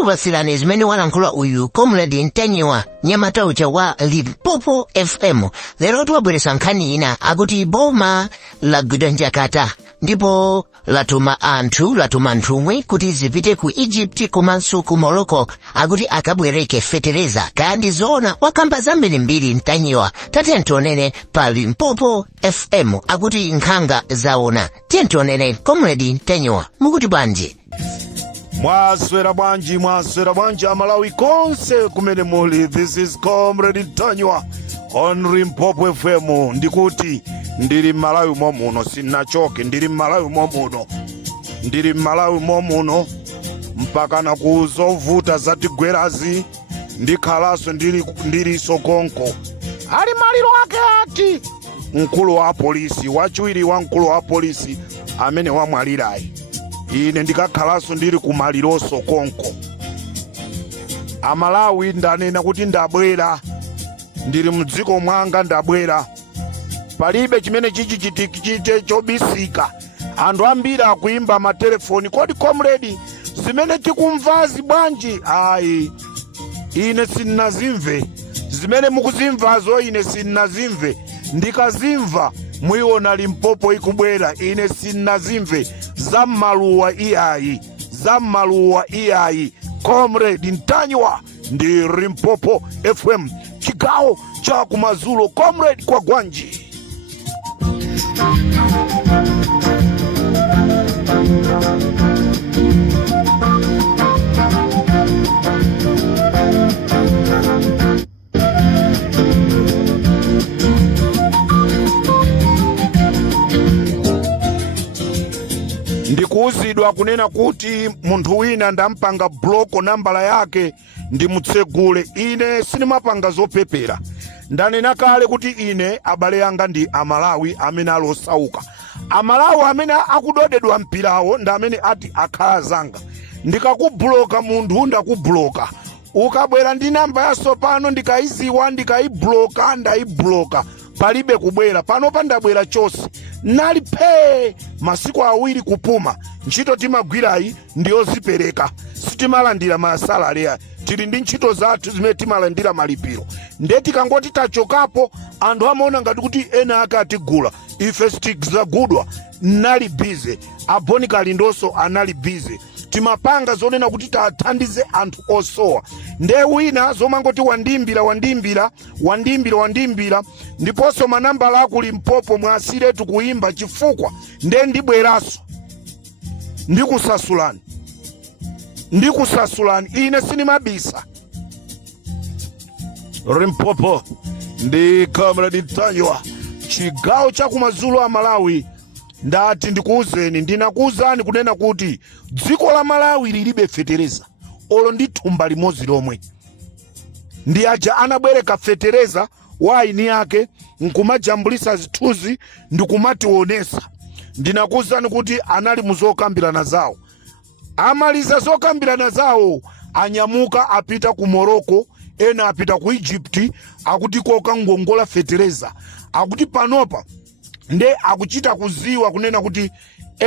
tiupatsirani zimene walankhula uyu Comrade Ntanyiwa nyamata uja wa Limpopo FM. Lero tiwabweretsa nkhani ina akuti boma lagwidwa njakata ndipo latuma anthu kuti zipite ku Egypt komanso ku Morocco akuti akabwereke fertilizer. Kandi zoona wakamba zambirimbiri Ntanyiwa. Tatentonene pa Limpopo FM akuti nkhanga zaona. Tentonene Comrade Ntanyiwa mukuti bwanji. Mwaswera bwanji Malawi konse kumene muli. This is Comrade Ntanyiwa on Limpopo FM. Ndikuti ndiri Malawi momuno sinachoke, ndiri Malawi momuno mpaka na kuzovuta zatigwerazi ndikhalaso ndiri sokonko. Ali maliro ake ati mkulu wa polisi wachiwiri wa mkulu wa polisi amene wamwalirayi. Ine ndikakhalaso ndiri kumaliroso konko. Amalawi ndanena kuti ndabwera, ndiri mdziko mwanga ndabwera. Palibe chimene chichite chobisika. Anthu ambiri akuimba matelefoni, kodi comrade zimene tikumvazi bwanji? Ayi, ine sinnazimve zimene mukuzimvazo, ine sinnazimve. Ndikazimva muiona Limpopo ikubwera, ine sinnazimve. Zammaluwa iyayi. Comrade Ntanyiwa ndi Limpopo FM, chigawo cha kumazulo. Comrade kwa gwanji. Ndikuuzidwa kunena kuti munthu wina ndampanga bloko nambala yake ndimutsegule. Ine sinimapanga zopepera. Ndanena kale kuti ine abale yanga ndi Amalawi amene alosauka. Amalawi amene akudodedwa mpirawo ndi amene ati akhala zanga. Ndikakubloka munthu ndakubloka. Ukabwera ndi namba yaso pano ndikayiziwa ndikayibloka ndayibloka. Palibe kubwera pano pandabwera chose. Nali pe masiku awiri kupuma. Ntchito timagwirayi ndiyo zipereka. Sitimalandira masalari. Tili ndi ntchito zathu zimene timalandira malipiro. Ndeti kangoti tachokapo anthu amaona ngati kuti ena ake atigula. Ife sitigudwa. Nali busy. Bon Kalindonso anali busy. Timapanga zonena kuti tathandize anthu osowa. Nde wina zomangoti wandimbira ndiponso manambala aku Limpopo mwasiretu kuimba chifukwa nde ndibweraso ndikusasulani ine sinimabisa. Limpopo ndi Comrade Ntanyiwa, chigawo cha kumazulo a Malawi. Ndati ndikuuzeni, ndinakuuzani kunena kuti dziko la Malawi lilibe fertilizer olo ndi thumba limodzi lomwe. Ndi aja anabwereka fertilizer waini yake nkumajambulisa zithuzi ndikumationesa. Ndinakuuzani kuti anali muzokambirana zawo. Amaliza zokambirana zawo anyamuka apita ku Morocco, ena apita ku Egypt, akuti koka ngongola fertilizer. Akuti panopa nde akuchita kuziwa kunena kuti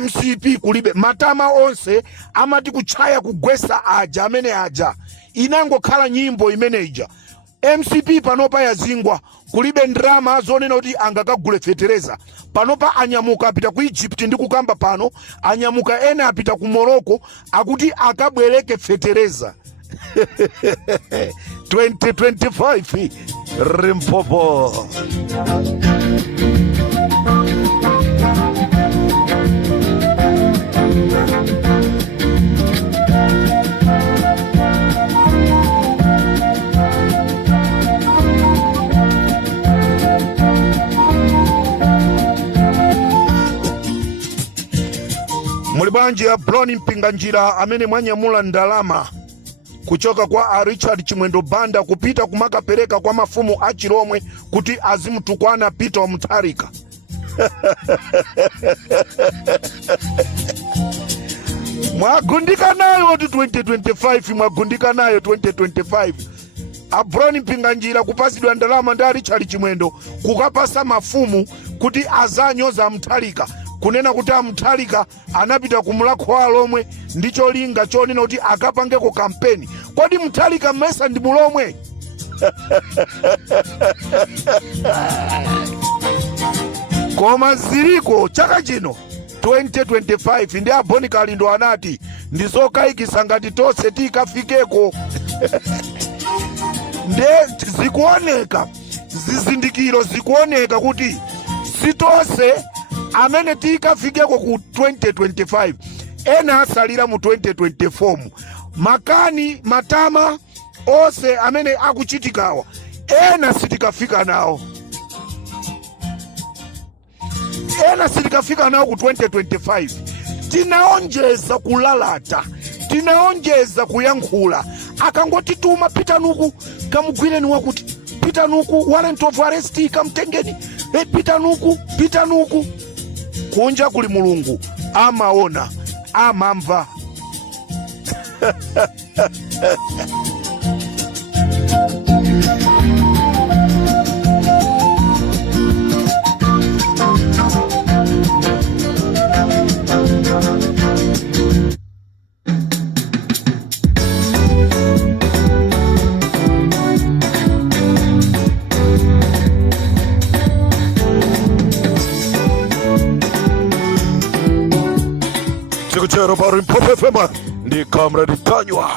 MCP kulibe. Matama onse amati kuchaya kugwesa aja amene aja. Inangokhala nyimbo imeneja. MCP panopa yazingwa kulibe ndrama zonena kuti angakagule fertilizer. Panopa anyamuka apita ku Egypt ndi kukamba pano. Anyamuka ena apita ku Morocco akuti akabweleke fertilizer. 2025 Limpopo. Mulibanje ya Browni Mpinganjira amene mwanyamula ndalama kuchoka kwa Richard Chimwendo Banda kupita kumakapereka kwa mafumu achiromwe kuti azimtukwana Peter wa Mutharika. Mwagundika nayo 2025, mwagundika nayo 2025. Browni Mpinganjira kupasidwa ndalama nda Richard Chimwendo kukapasa mafumu kuti azanyoza Mutharika. kunena kuti Mutharika anapita kumulakhowa lomwe ndicho linga chonena kuti akapangeko kampeni. Kodi Mutharika mmesa ndi mulomwe? Koma ziliko chaka chino 2025 ndi Bon Kalindo anati ndizokayikisa ngati tonse tikafikeko. Nde zikuoneka zizindikiro zikuoneka kuti sitonse amene tikafikeko ku 2025, ena asalira mu 2024. Makani matama ose amene akuchitikawa ena sitikafika nawo. Ena sitikafika nawo ku 2025. Tinaonjeza kulalata, tinaonjeza kuyankhula. Akangotituma pitanuku kamugwireni wakuti, pitanuku warrant of arrest kamtengeni, pitanuku. Kunja kuli Mulungu amaona, amamva. Chero para Limpopo FM ndi Comrade Ntanyiwa.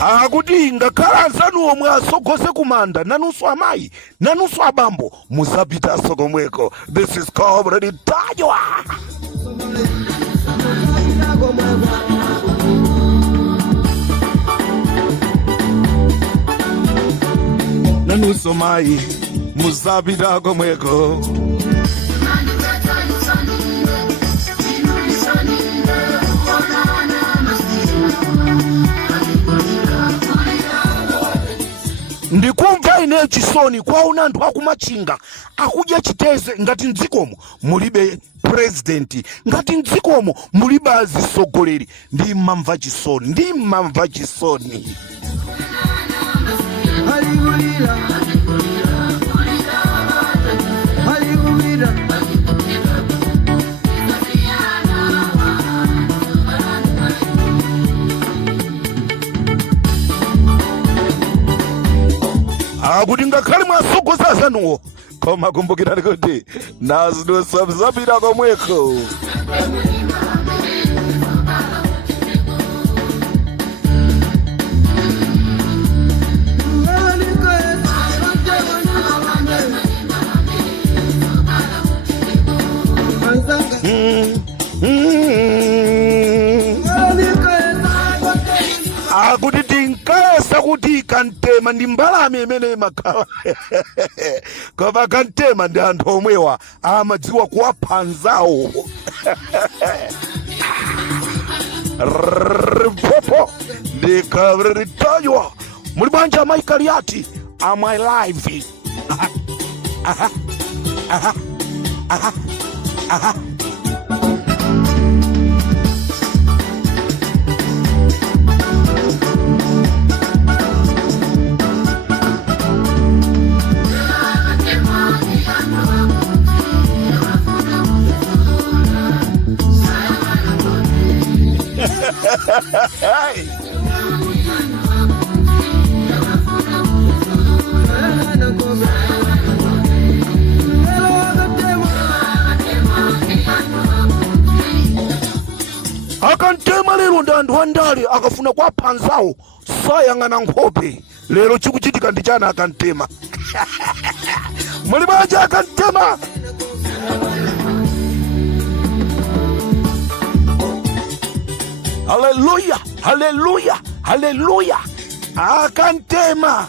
Akuti ngakhala nzanu omwe asogose kumanda, nanunso amayi, nanunso abambo muzapita komweko. This is Comrade Ntanyiwa. Nanunso mayi muzapita komweko. Ndikumva ine chisoni kwaona anthu akumachinga akudya chiteze ngati mdzikomo mulibe president, ngati mdzikomo mulibe azisogoleri. Ndimamva chisoni. Akuti ngakhale mwasogoza zanuwo, koma kumbukirani kuti nazidusa mzapita komweko. Akuti tinkasa kuti kantema ndi mbalame imene makhala. Koma kantema ndi anthu omwewa amadziwa kuwaphanzawo. Limpopo ndi Comrade Ntanyiwa. Muli bwanji amayi Kaliati? Am I live? Akantema lero ndandu andali akafuna kwa panzawo sayang'ana nkhope. Lero chikuchitika ndi chana akantema. Muli bwanji akantema? Hallelujah, hallelujah, hallelujah. Akantema.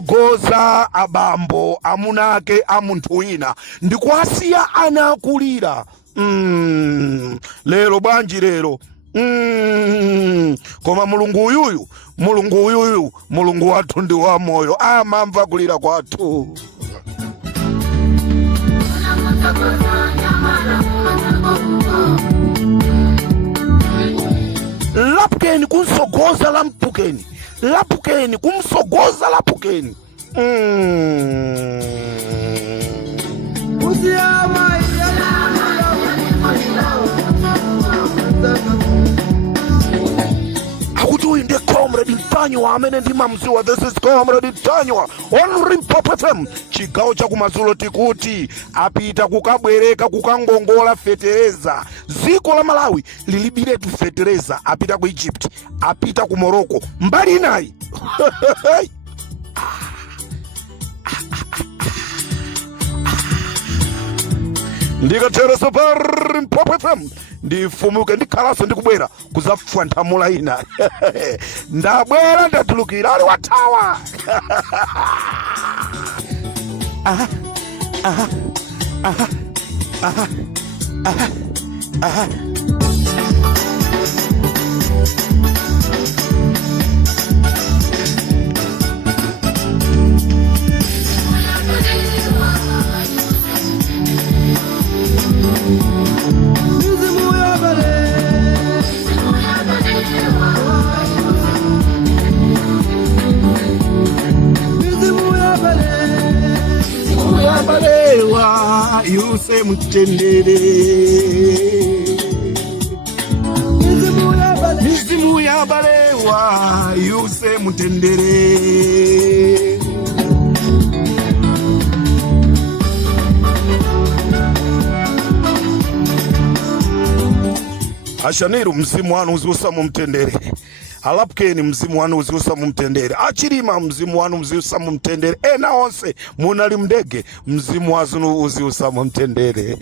kusogoza abambo amunake amunthu wina ndikuasiya ana akulira. Lero bwanji lero. Koma mulungu uyuyu mulungu wathu ndi wa moyo amamva kulira kwathu. Lapukeni kumsogoza lampukeni, lapukeni kumsogoza lapukeni. Akuti uyu ndi Comrade Ntanyiwa amene ndimamziwa. This is Comrade Ntanyiwa on Limpopo FM. Chigawo chakumadzulo tikuti apita kukabwereka kukangongola fertilizer. Dziko la Malawi lilibire tu fertilizer, apita ku Egypt, apita ku Morocco, mbali inayi. Ndikatero super Limpopo FM ndifumuke ndikhalaso ndikubwera kuzafwa nthamula ina. Ndabwera ndatulukira ali wathawa. Balewa yuse mutendere, mizimu ya balewa yuse mutendere. Ashaniru mzimu wanu uziusa mumtendere. Alapukeni mzimu wanu uziusa mumtendere. Achilima mzimu wanu uziusa mumtendere. Ena onse munali mdege mzimu wazunu uziusa mumtendere.